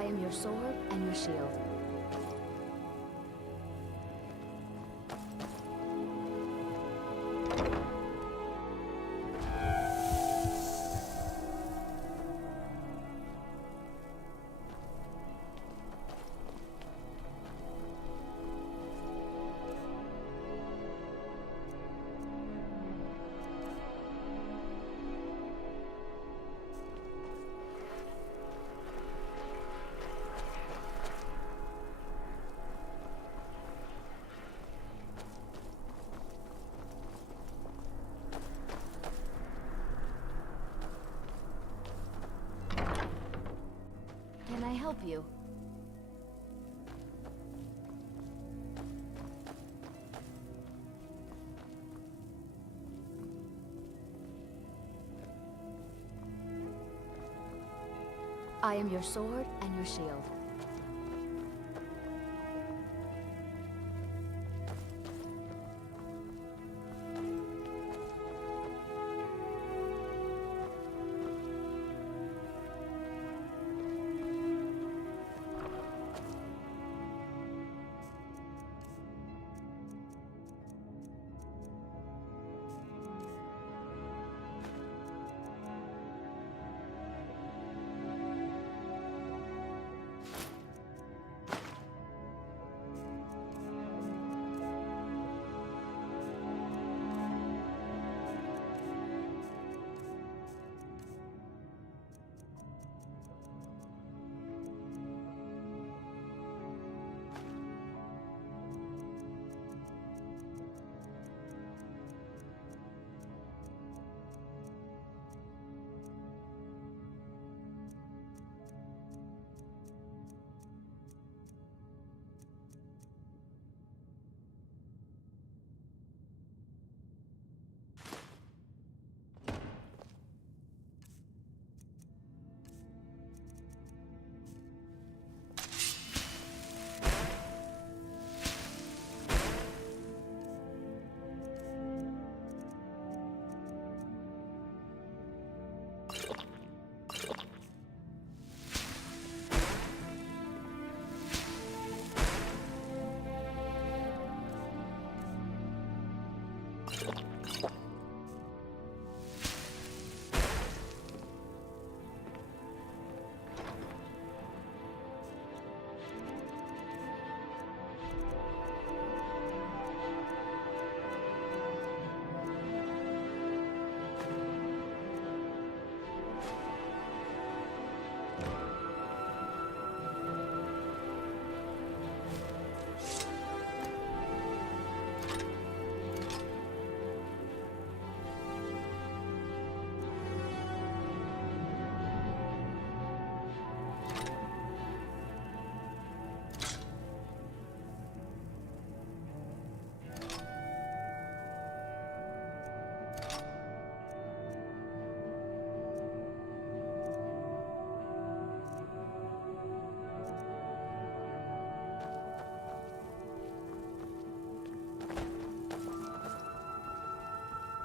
I am your sword and your shield. Can I help you? I am your sword and your shield.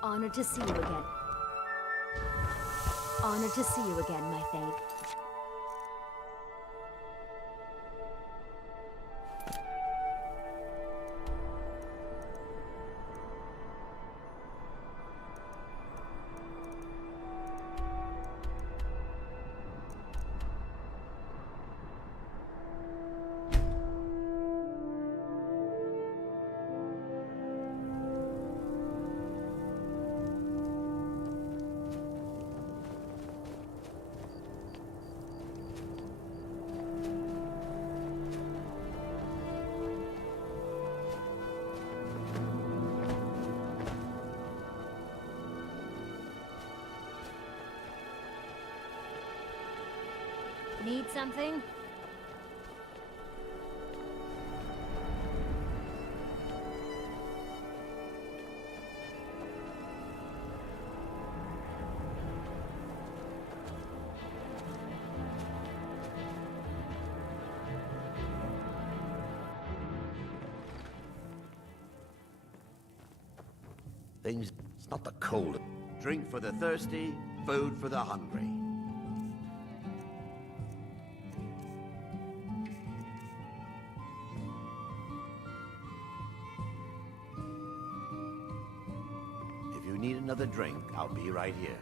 Honored to see you again. Honored to see you again, my Thane. Need something? Things, it's not the cold. Drink for the thirsty, food for the hungry. you need another drink, I'll be right here.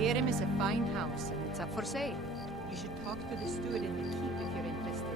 Skyrim is a fine house, and it's up for sale. You should talk to the steward in the keep if you're interested.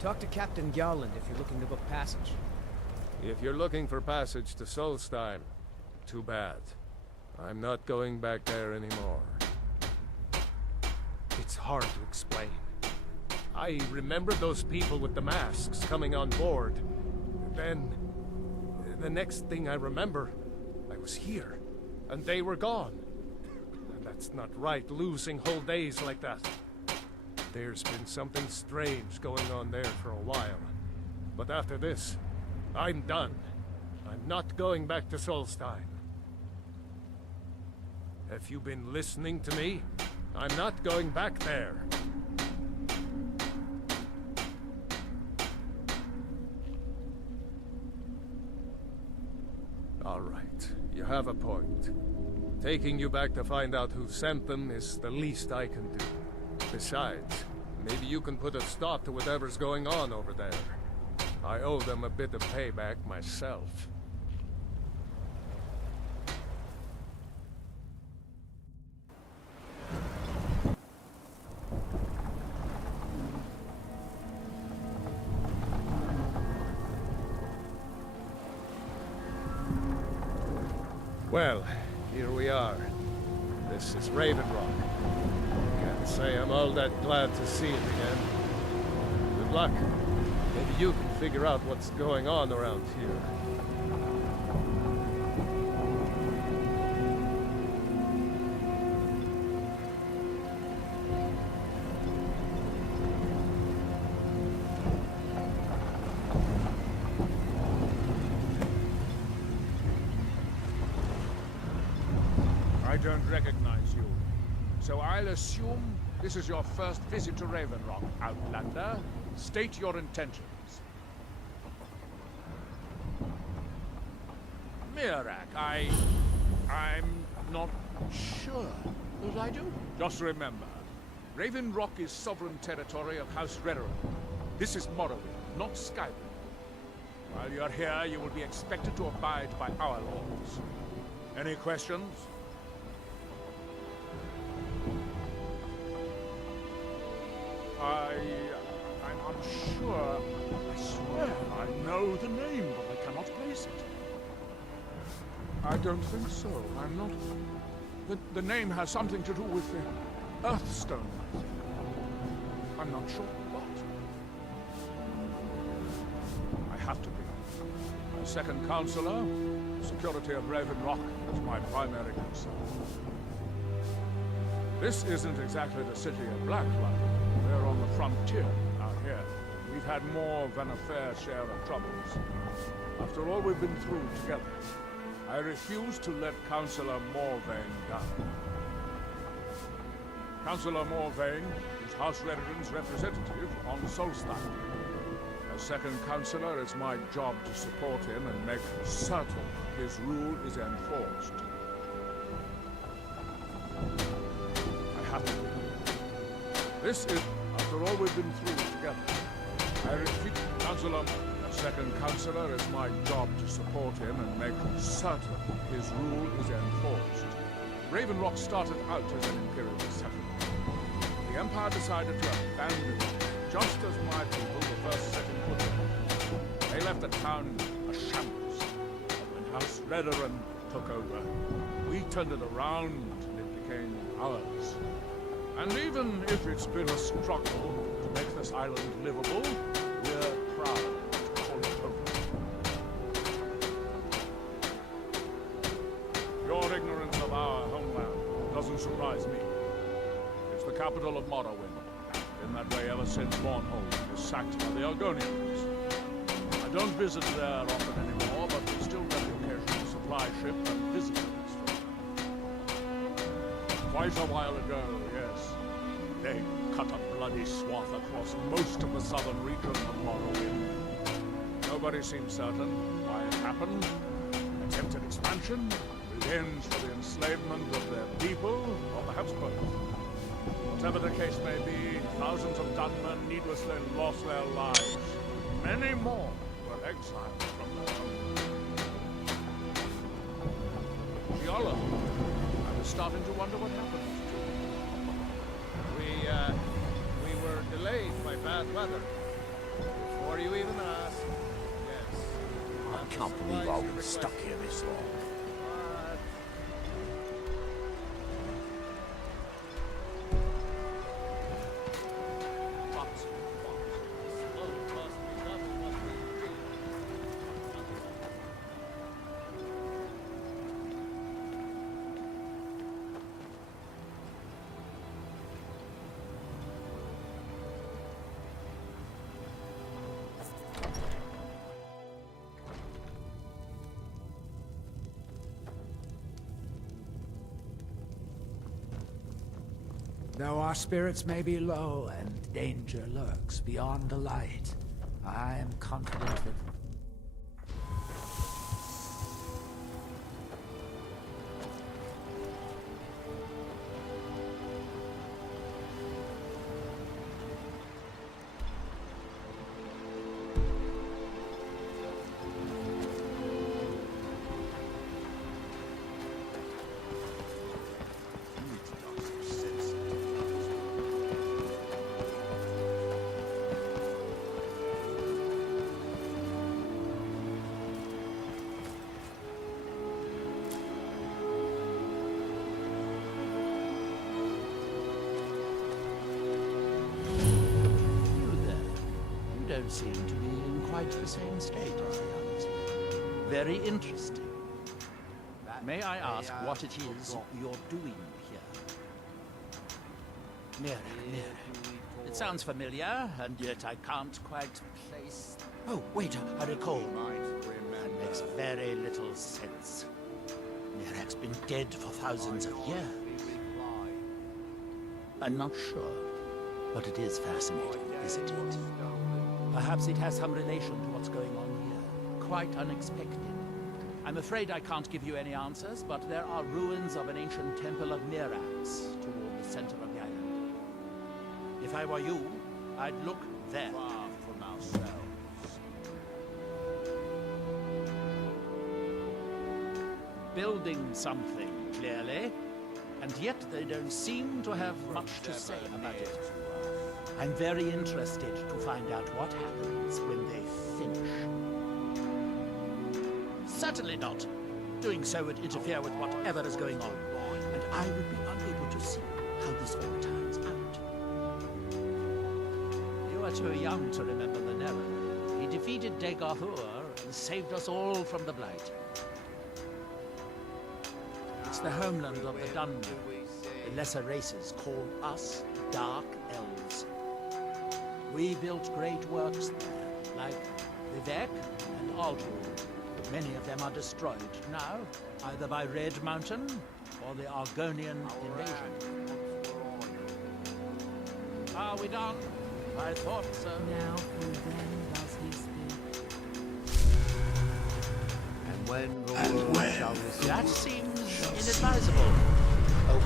Talk to Captain Gowland if you're looking to book passage. If you're looking for passage to Solstein, too bad. I'm not going back there anymore. It's hard to explain. I remember those people with the masks coming on board. Then, the next thing I remember, I was here, and they were gone. And that's not right, losing whole days like that. There's been something strange going on there for a while. But after this, I'm done. I'm not going back to Solstein. Have you been listening to me? I'm not going back there. All right, you have a point. Taking you back to find out who sent them is the least I can do. Besides, maybe you can put a stop to whatever's going on over there. I owe them a bit of payback myself. Well, here we are. This is Raven Rock. Can't say I'm all that glad to see it again. Good luck. Maybe you can figure out what's going on around here. I don't recognize you. So I'll assume this is your first visit to Raven Rock, Outlander. State your intentions. Mirak, I'm not sure that I do. Just remember, Raven Rock is sovereign territory of House Redoran. This is Morrowind, not Skyrim. While you're here, you will be expected to abide by our laws. Any questions? I'm unsure. I swear I know the name, but I cannot place it. I don't think so. I'm not... The name has something to do with the Earthstone, I think. I'm not sure what. I have to be. My second counselor, the security of Raven Rock, is my primary concern. This isn't exactly the city of Blacklight. We're on the frontier out here. We've had more than a fair share of troubles. After all we've been through together, I refuse to let Councillor Morvain down. Councillor Morvain is House Redden's representative on Solstein. As second councillor, it's my job to support him and make certain his rule is enforced. I have to. This is, after all we've been through together. I repeat, Councillor, as second councillor, it's my job to support him and make certain his rule is enforced. Raven Rock started out as an imperial settlement. The Empire decided to abandon it, just as my people were first setting foot in. They left the town a shambles. But when House Redden took over, we turned it around and it became ours. And even if it's been a struggle to make this island livable, we're proud to call it home. Your ignorance of our homeland doesn't surprise me. It's the capital of Morrowind. Been that way ever since Mournhold was sacked by the Argonians. I don't visit there often anymore, but we still get the occasional supply ship and visitors from them. Quite a while ago, yes, they cut a bloody swath across most of the southern region of Morrowind. Nobody seems certain why it happened. Attempted expansion, revenge for the enslavement of their people, or perhaps both. Whatever the case may be, thousands of gunmen needlessly lost their lives. Many more were exiled from their home. Giallo, I was starting to wonder what happened to you. We were delayed by bad weather. Before you even asked. Yes. I can't believe I've been stuck here this long. Though our spirits may be low and danger lurks beyond the light, I am confident that... Don't seem to be in quite the same state as the others. Very interesting. May I ask what it is you're doing here? Mirek. It sounds familiar, and yet I can't quite place... Oh, wait, I recall. That makes very little sense. Mirek's been dead for thousands of years. I'm not sure, but it is fascinating, isn't it? Perhaps it has some relation to what's going on here. Quite unexpected. I'm afraid I can't give you any answers, but there are ruins of an ancient temple of Mirax toward the center of the island. If I were you, I'd look there. Far from ourselves. Building something, clearly. and yet they don't seem to have much to say about it. I'm very interested to find out what happens when they finish. Certainly not. Doing so would interfere with whatever is going on, and I would be unable to see how this all turns out. You are too young to remember the Never. He defeated Dagahur and saved us all from the Blight. It's the homeland of the Dunmer. The lesser races call us Dark Elves. We built great works there, like Vivek and Altul. Many of them are destroyed now, either by Red Mountain or the Argonian invasion. Are we done? I thought so. Now who then does he speak? And when the world shall receive That seems inadvisable. Oh,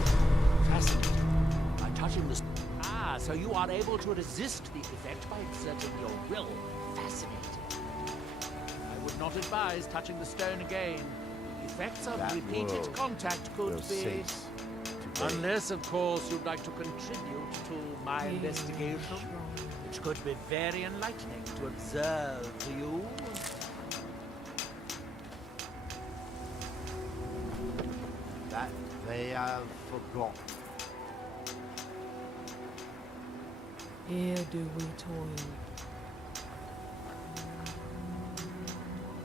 fascinating. By touching this... Ah, so you are able to resist the effect by exerting your will. Fascinating. I would not advise touching the stone again. The effects of That repeated world contact will could be... cease to be. Unless, of course, you'd like to contribute to my investigation. It could be very enlightening to observe you. That they have forgotten. Here do we toil.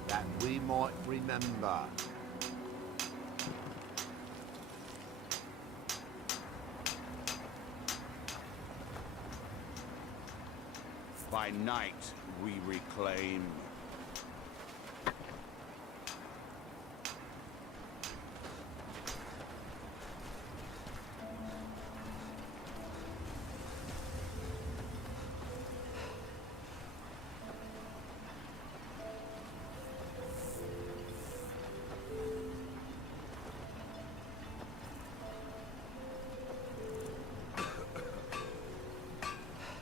That we might remember. By night we reclaim.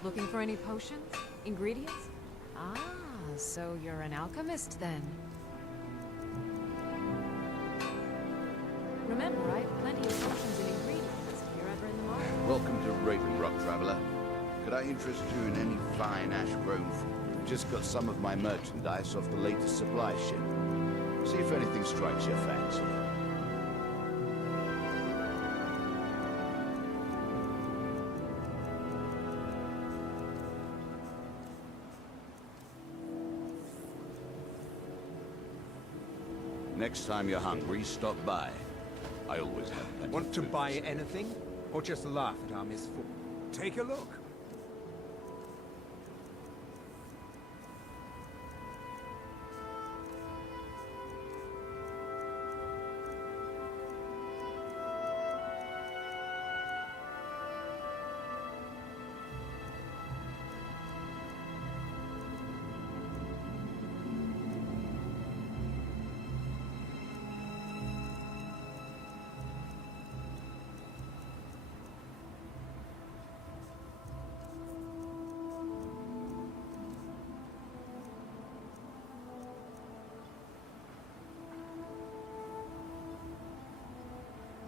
Looking for any potions? Ingredients? Ah, so you're an alchemist then. Remember, I have plenty of potions and ingredients if you're ever in the market. Welcome to Raven Rock, traveler. Could I interest you in any fine ash-grown fruit? Just got some of my merchandise off the latest supply ship. See if anything strikes your fancy. Next time you're hungry, stop by. I always have plenty. Want to buy anything? Or just laugh at our misfortune? Take a look.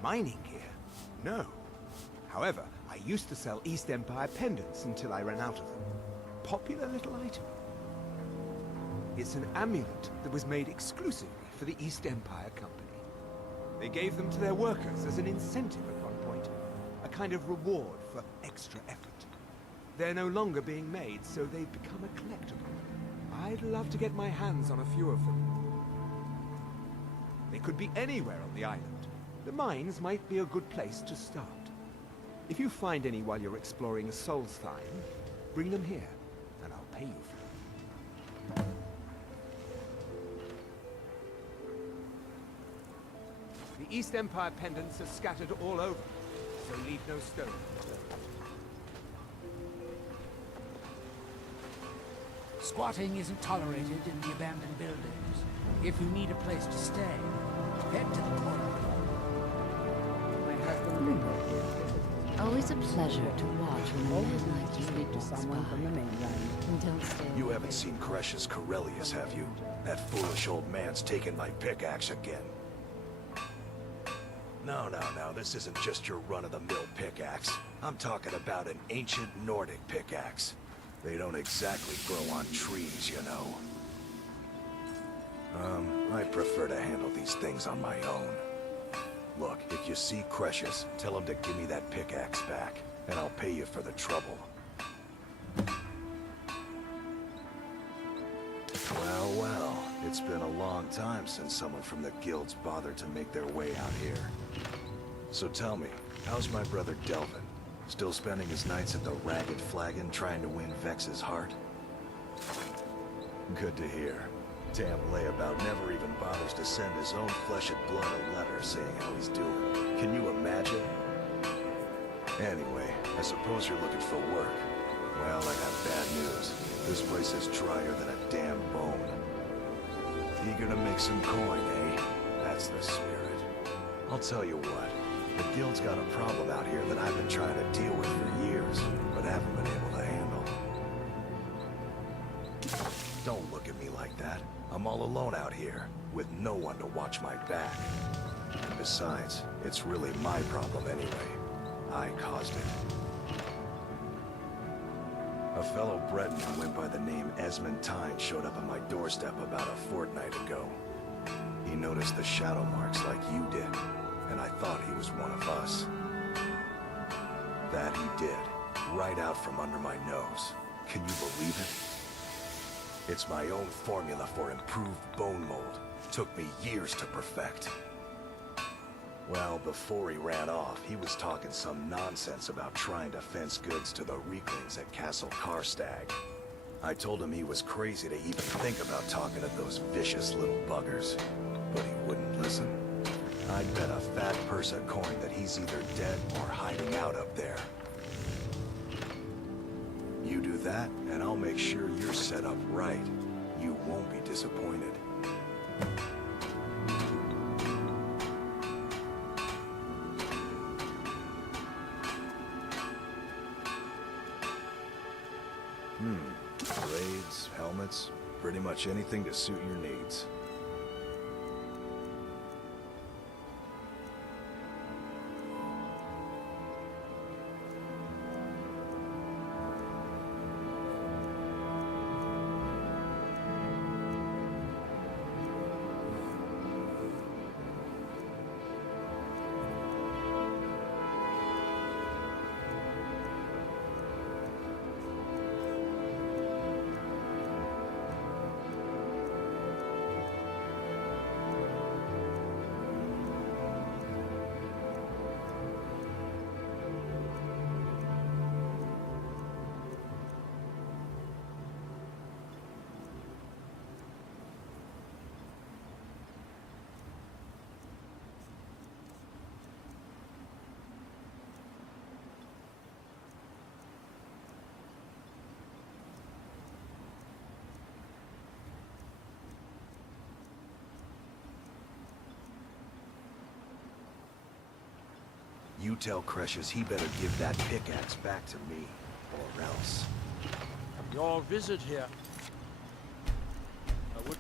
Mining here? No. However, I used to sell East Empire pendants until I ran out of them. Popular little item. It's an amulet that was made exclusively for the East Empire Company. They gave them to their workers as an incentive at one point. A kind of reward for extra effort. They're no longer being made, so they've become a collectible. I'd love to get my hands on a few of them. They could be anywhere on the island. The mines might be a good place to start. If you find any while you're exploring Solstheim, bring them here, and I'll pay you for them. The East Empire pendants are scattered all over, so leave no stone. Squatting isn't tolerated in the abandoned buildings. If you need a place to stay, head to the corner. Always a pleasure to watch when a man like you walks by. And don't stay. You haven't seen Koresh's Corellius, have you? That foolish old man's taken my pickaxe again. No, this isn't just your run-of-the-mill pickaxe. I'm talking about an ancient Nordic pickaxe. They don't exactly grow on trees, you know. I prefer to handle these things on my own. Look, if you see Cretius, tell him to give me that pickaxe back, and I'll pay you for the trouble. Well, it's been a long time since someone from the guilds bothered to make their way out here. So tell me, how's my brother Delvin? Still spending his nights at the Ragged Flagon trying to win Vex's heart? Good to hear. Damn layabout never even bothers to send his own flesh and blood a letter saying how he's doing. Can you imagine? Anyway, I suppose you're looking for work. Well, I got bad news. This place is drier than a damn bone. Eager to make some coin, eh? That's the spirit. I'll tell you what. The guild's got a problem out here that I've been trying to deal with for years, but haven't been able to handle. Don't look at me like that. I'm all alone out here, with no one to watch my back. Besides, it's really my problem anyway. I caused it. A fellow Breton who went by the name Esmond Tyne showed up at my doorstep about a fortnight ago. He noticed the shadow marks like you did, and I thought he was one of us. That he did, right out from under my nose. Can you believe it? It's my own formula for improved bone mold. Took me years to perfect. Well, before he ran off, he was talking some nonsense about trying to fence goods to the Reeklings at Castle Karstag. I told him he was crazy to even think about talking to those vicious little buggers, but he wouldn't listen. I'd bet a fat purse of coin that he's either dead or hiding out up there. You do that, and I'll make sure you're set up right. You won't be disappointed. Blades, helmets, pretty much anything to suit your needs. You tell Cretius he better give that pickaxe back to me, or else. Your visit here... I would...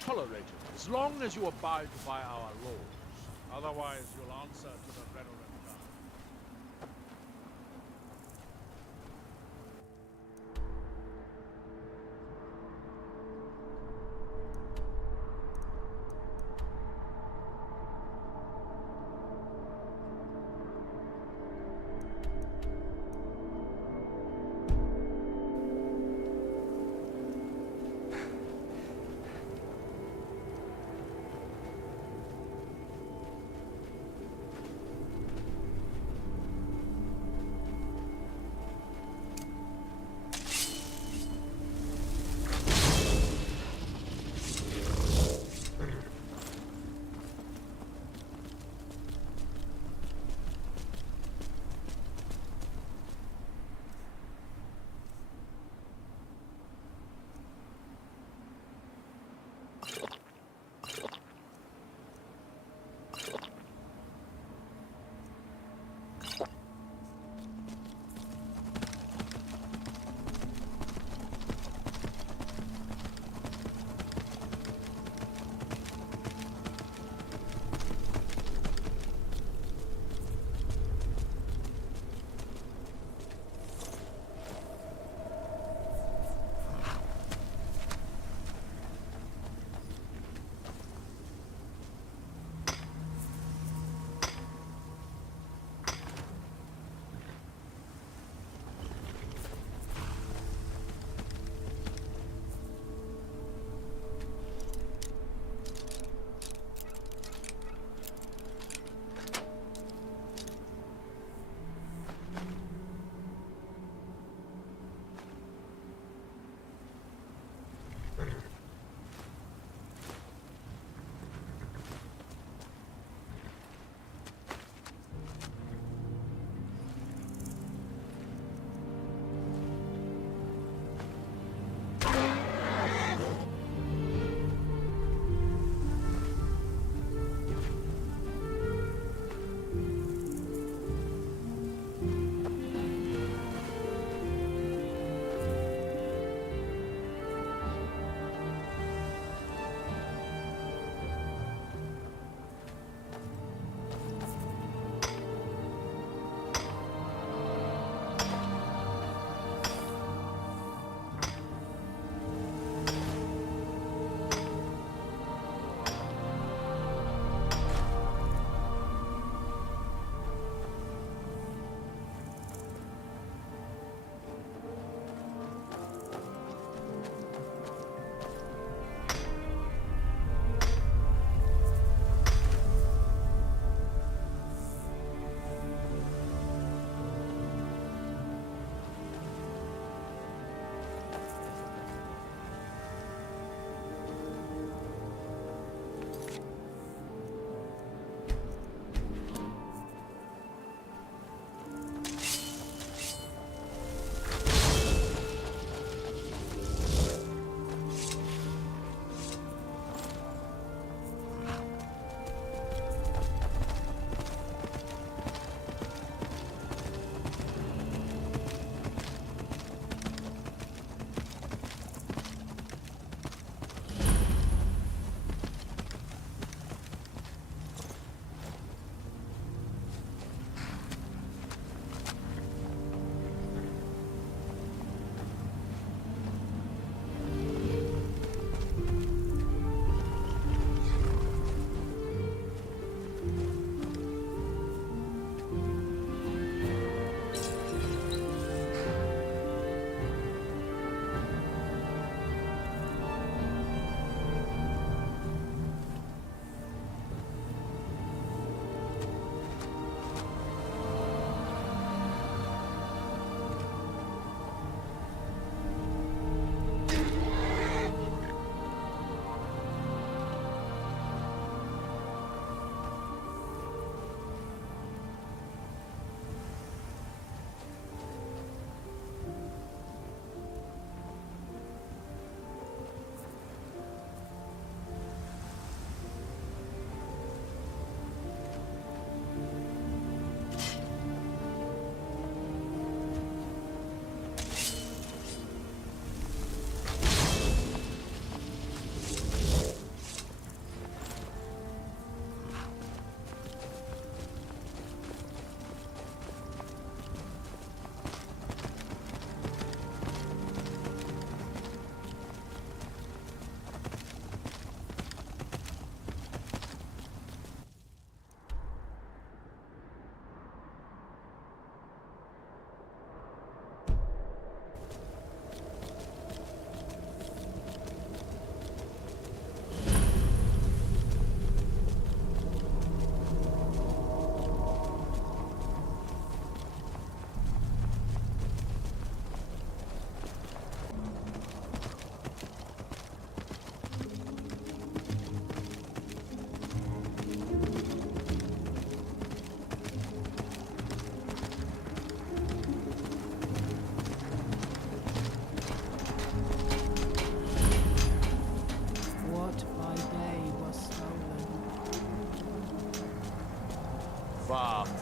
tolerate it, as long as you abide by our laws. Otherwise, you'll answer to the Reverend God.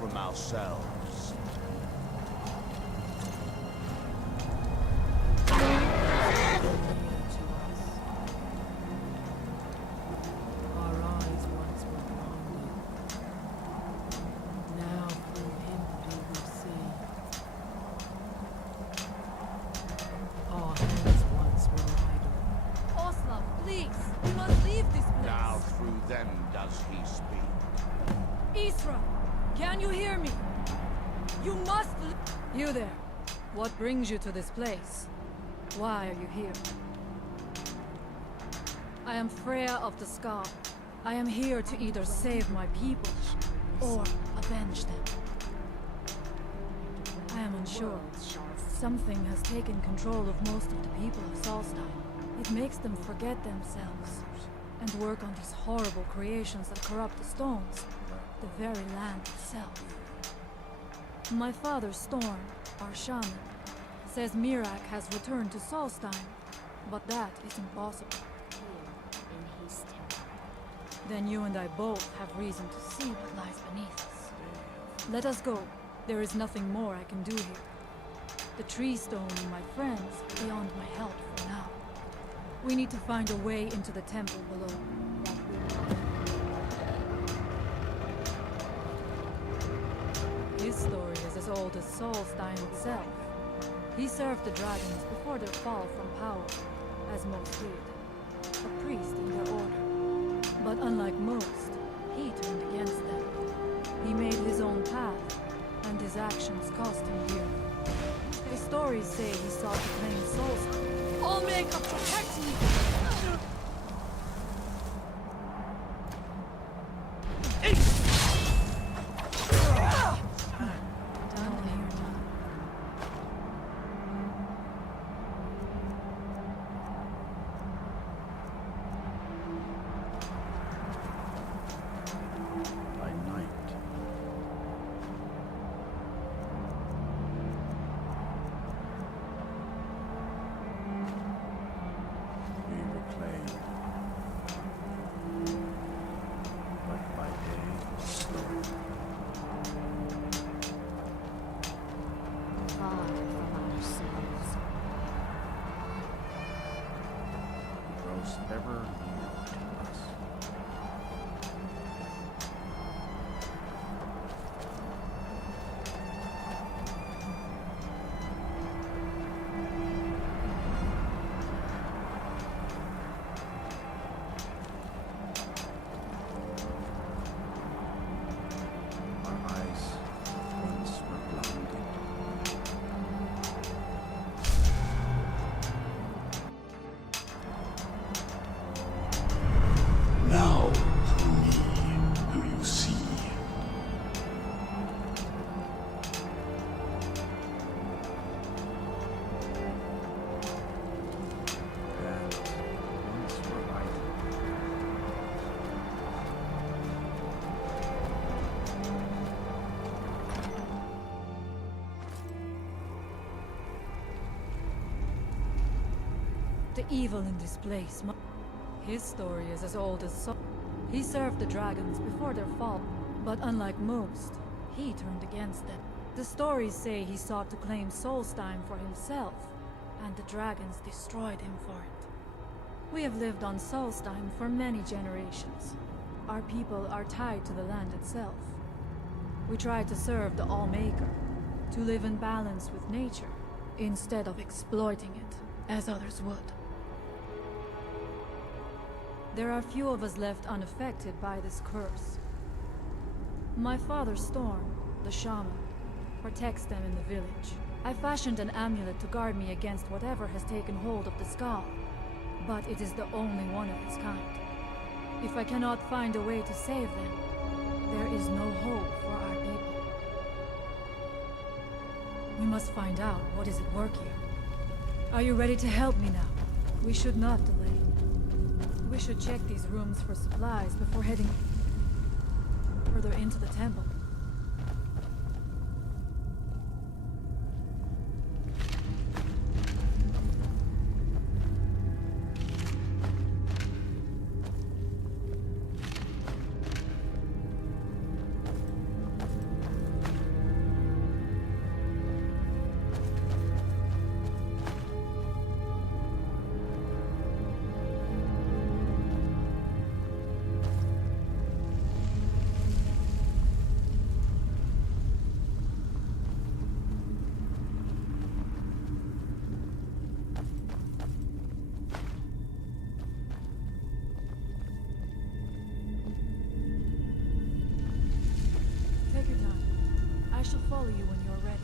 from ourselves. Our eyes once were blinded. Now through him do we see. Our hands once were idle. Oslav, please! We must leave this place! Now through them does he speak. Isra! Can you hear me? You must You there. What brings you to this place? Why are you here? I am Freya of the Scar. I am here to either save my people or avenge them. I am unsure. Something has taken control of most of the people of Solstein. It makes them forget themselves and work on these horrible creations that corrupt the stones, the very land itself. My father, Storm, our shaman, says Mirak has returned to Solstein, but that is impossible. Then you and I both have reason to see what lies beneath us. Let us go. There is nothing more I can do here. The tree stone and my friends are beyond my help for now. We need to find a way into the temple below. His story is as old as Solstein itself. He served the dragons before their fall from power, as most did. A priest in their order. But unlike most, he turned against them. He made his own path, and his actions cost him dearly. The stories say he sought to claim Solstein. Omega, protect me! Ever near to us. Our eyes once were blinded. Now, through me, do you see? And once were idle. The evil in this place. His story is as old as Sol. He served the dragons before their fall, but unlike most, he turned against them. The stories say he sought to claim Solstein for himself, and the dragons destroyed him for it. We have lived on Solstein for many generations. Our people are tied to the land itself. We try to serve the All-Maker, to live in balance with nature, instead of exploiting it, as others would. There are few of us left unaffected by this curse. My father, Storm, the shaman, protects them in the village. I fashioned an amulet to guard me against whatever has taken hold of the skull, but it is the only one of its kind. If I cannot find a way to save them, there is no hope for our people. We must find out what is at work here. Are you ready to help me now? We should not delay. We should check these rooms for supplies before heading further into the temple. shall follow you when you're ready.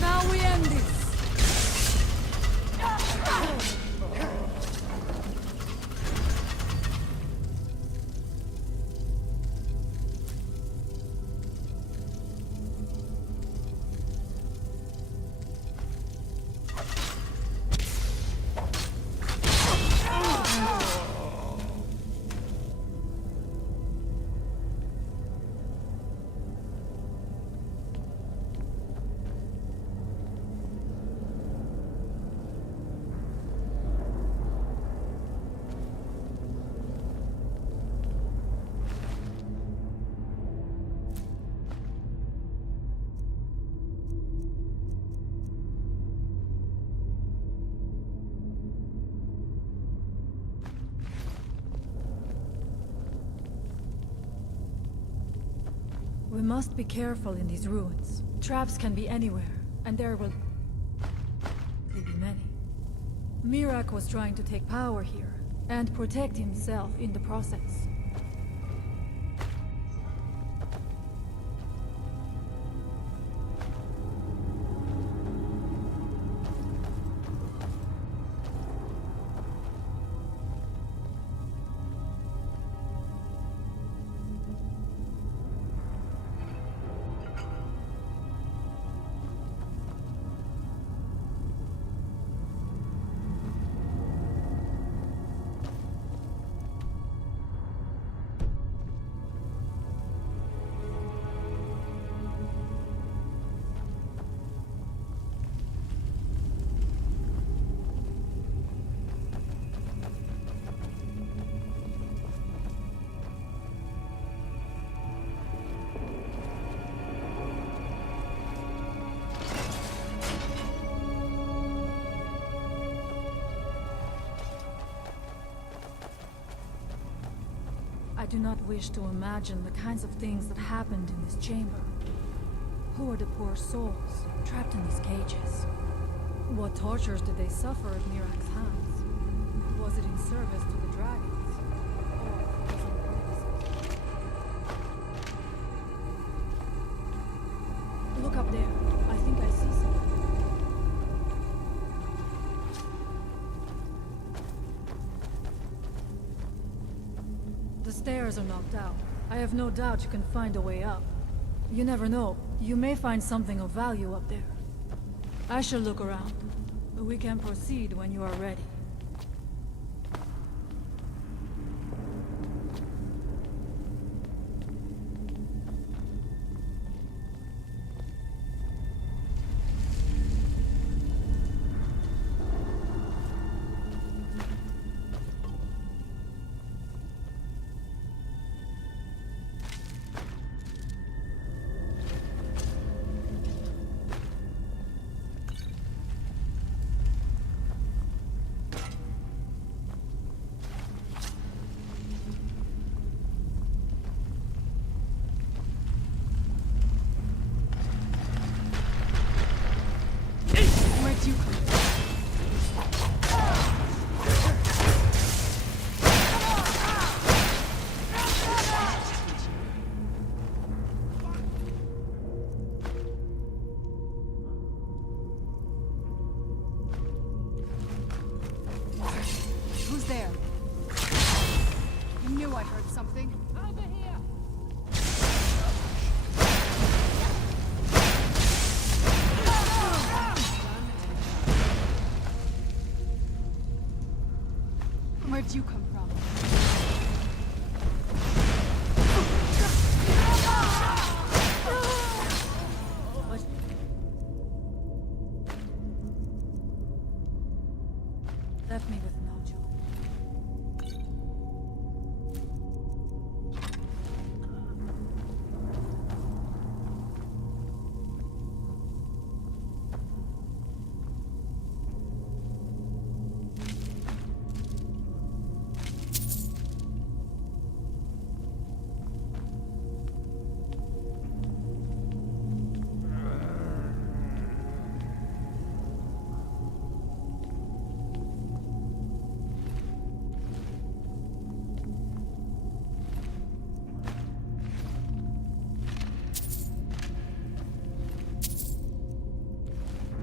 Now we end this! We must be careful in these ruins. Traps can be anywhere, and there will be many. Miraak was trying to take power here, and protect himself in the process. I do not wish to imagine the kinds of things that happened in this chamber. Who are the poor souls trapped in these cages? What tortures did they suffer at Miraak's hands? Was it in service to the dragons? Or was it purposes? Look up there. I think I see something. The stairs are knocked out. I have no doubt you can find a way up. You never know. You may find something of value up there. I shall look around. We can proceed when you are ready.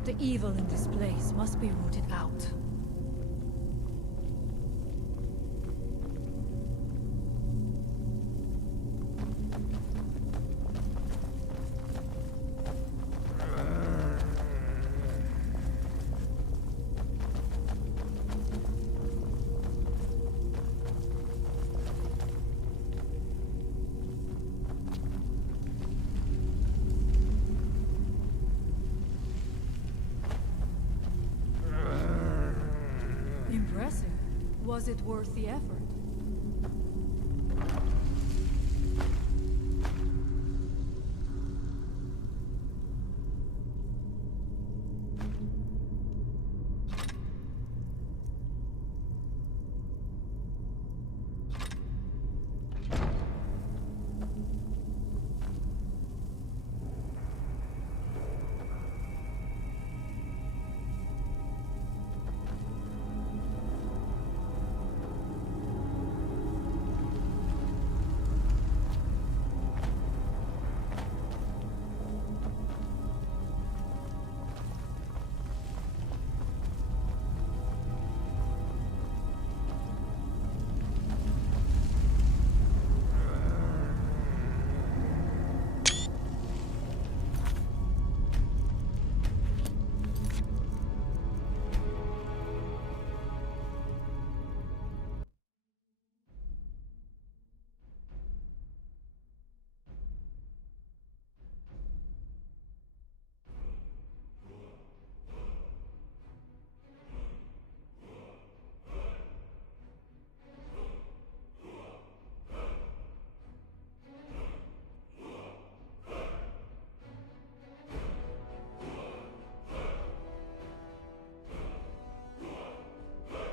The evil in this place must be rooted out. Impressive. Was it worth the effort?